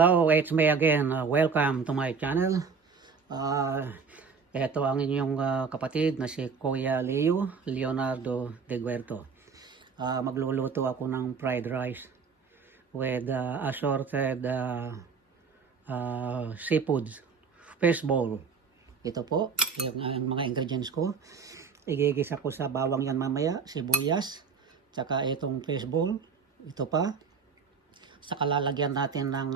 Hello, it's me again. Welcome to my channel. Ito ang inyong kapatid na si Kuya Leonardo de Guerto. Magluluto ako ng fried rice with assorted seafoods, fish bowl. Ito po, yung mga ingredients ko. Igigisa ko sa bawang yan mamaya, sibuyas, tsaka itong fish bowl. Ito pa. Saka lalagyan natin ng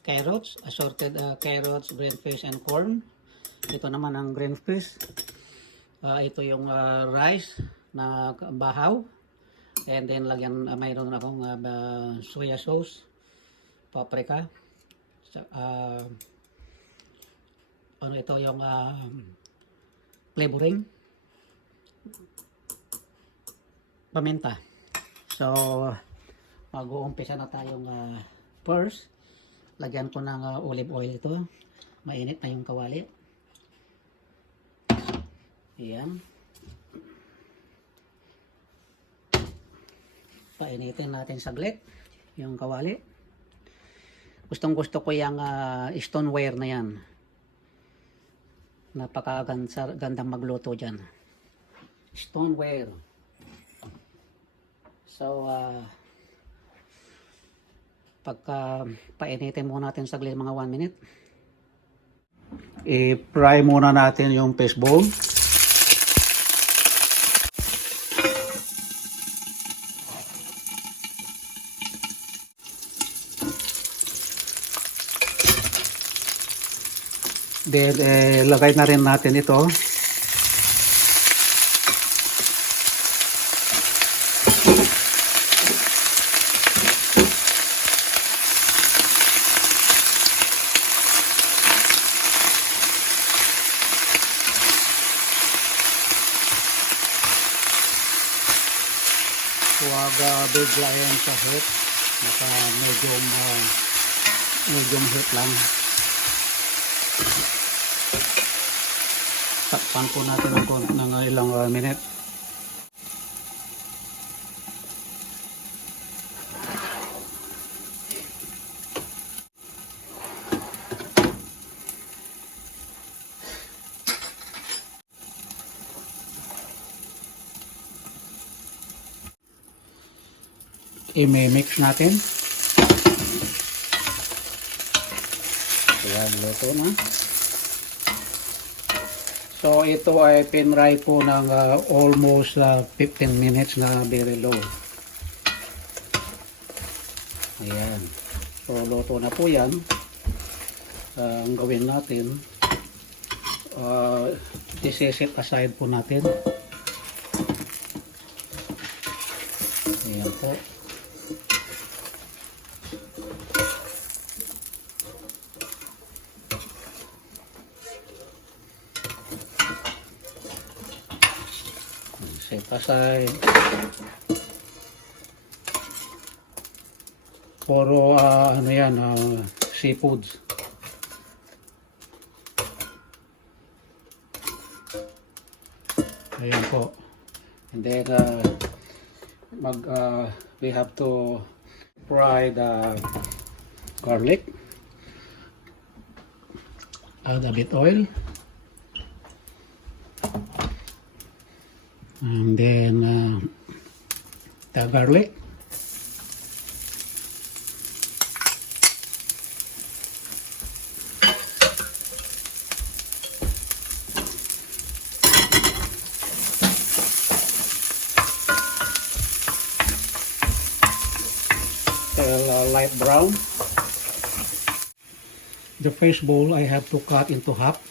carrots, assorted carrots, green fish, and corn. Ito naman ang green fish. Ito yung rice na bahaw. And then mayroon akong soya sauce, paprika. Ito yung flavoring, paminta. So, mag-uumpisa na tayong first. Lagyan ko ng olive oil ito. Mainit na yung kawali. Ayan. Painitin natin saglit yung kawali. Gustong gusto ko yung stoneware na yan. Napakagandang magluto dyan. Stoneware. So, pagka painitin muna natin saglit mga 1 minute. I-fry muna natin yung fish bowl. Then lagay na rin natin ito. Huwag biglayan sa heat. Naka medium heat lang. Takpan po natin ng ilang minute. I-mix natin. Ayan, luto na. So, ito ay pinray po ng almost 15 minutes na very low. Ayan. So, luto na po yan. Ang gawin natin, i-set aside po natin. Ayan po. Set aside. Puro ano yan, seafoods. Ayan po. And then we have to fry the garlic. Add a bit oil. And then the garlic. Till light brown. The fish bowl I have to cut into half.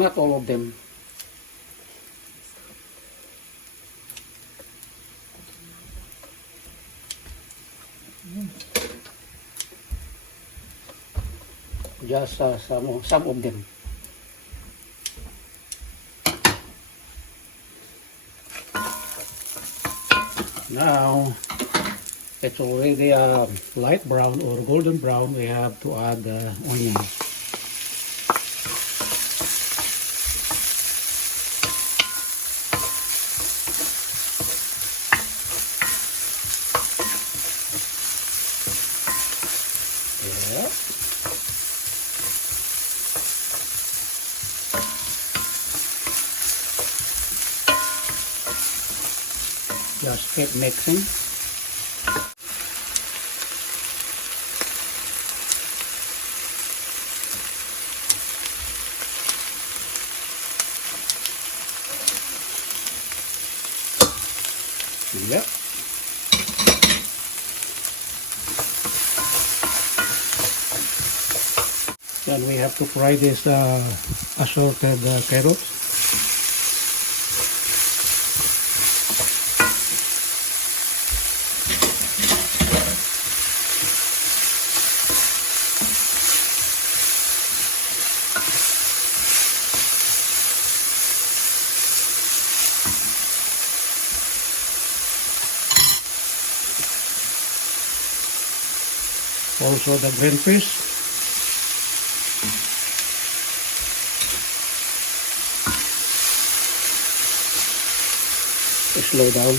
Not all of them. Just some of them. Now it's already light brown or golden brown. We have to add the onion. Just keep mixing. Yep. Then we have to fry this assorted carrots. Also the green fish. Slow down.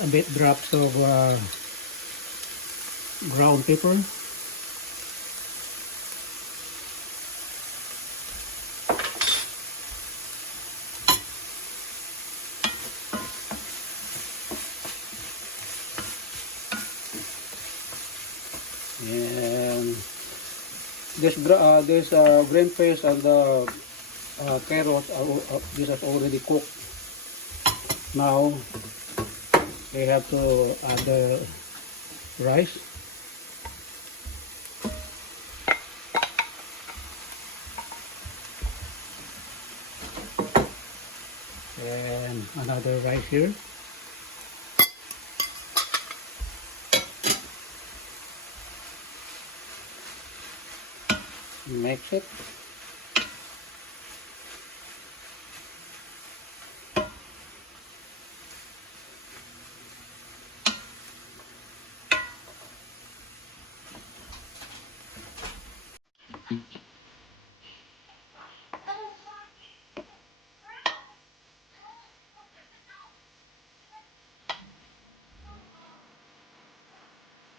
A bit drops of ground pepper. And this green fish and the carrot this is already cooked. Now we have to add the rice. And another rice here. Mix it.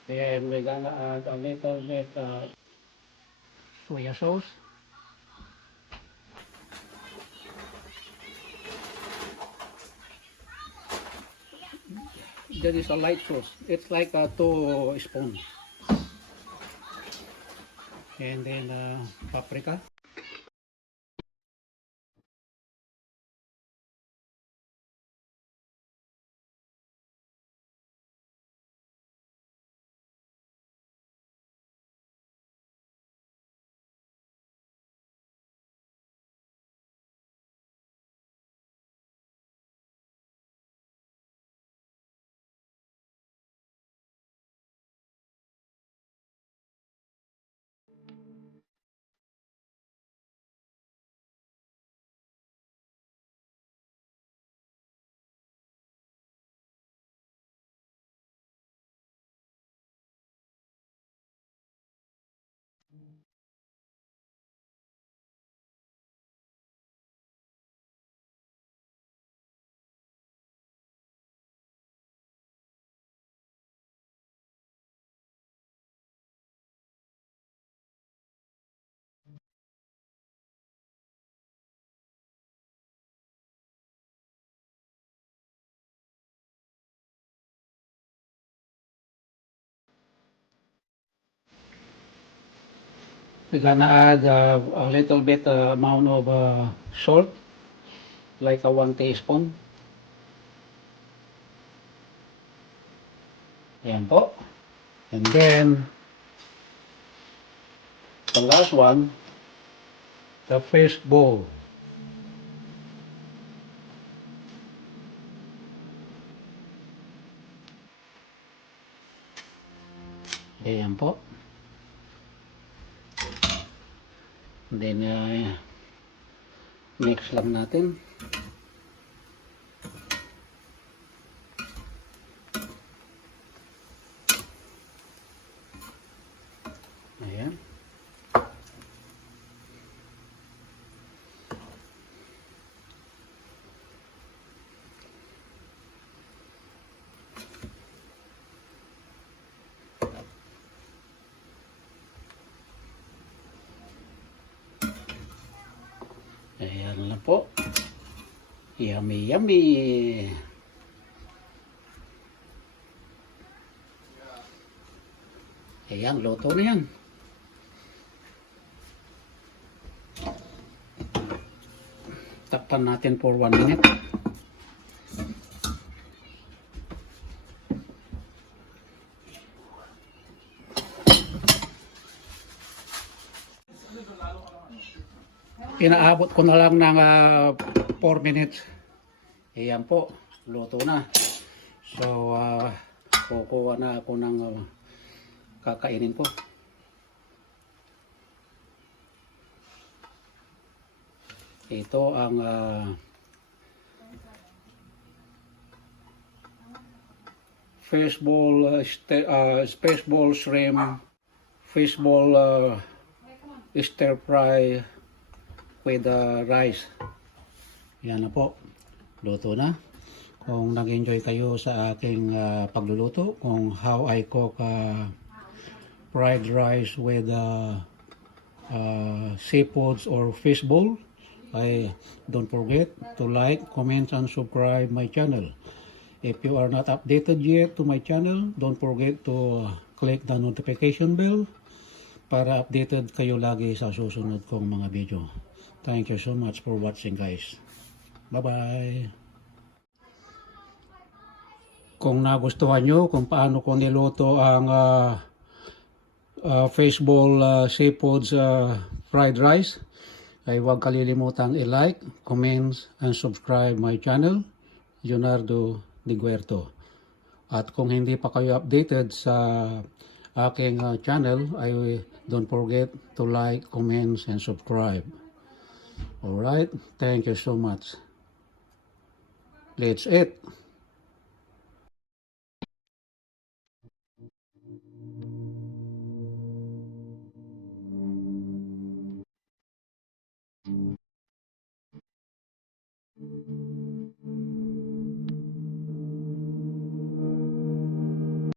Then we're gonna add a little bit soya sauce. That is a light sauce. It's like a 2 spoons. And then paprika. We're gonna add a little bit amount of salt, like a 1 teaspoon. Ayan po. And then, the last one, the fish bowl. Ayan po. And then, mix lang natin. Ayan. Yan lang po. Yummy, yummy. Ayan, luto na yan. Takpan natin for 1 minute. Inaabot ko na lang ng 4 minutes. Ayan po, luto na. So, kukuha na ako ng kakainin po. Ito ang fishball, fishball shrimp, fishball stir fry with rice. Yan na po, luto na. Kung nag-enjoy kayo sa aking pagluluto, kung how I cook fried rice with seafoods or fish bowl, don't forget to like, comment, and subscribe my channel. If you are not updated yet to my channel, don't forget to click the notification bell para updated kayo lagi sa susunod kong mga video. Thank you so much for watching, guys. Bye-bye. Kung nagustuhan nyo kung paano ko niluto ang fishball seafoods fried rice, ay huwag kalilimutang i-like, comment, and subscribe my channel, Leonardo De Guerto. At kung hindi pa kayo updated sa aking channel, ay don't forget to like, comment, and subscribe. Alright, thank you so much. Let's eat.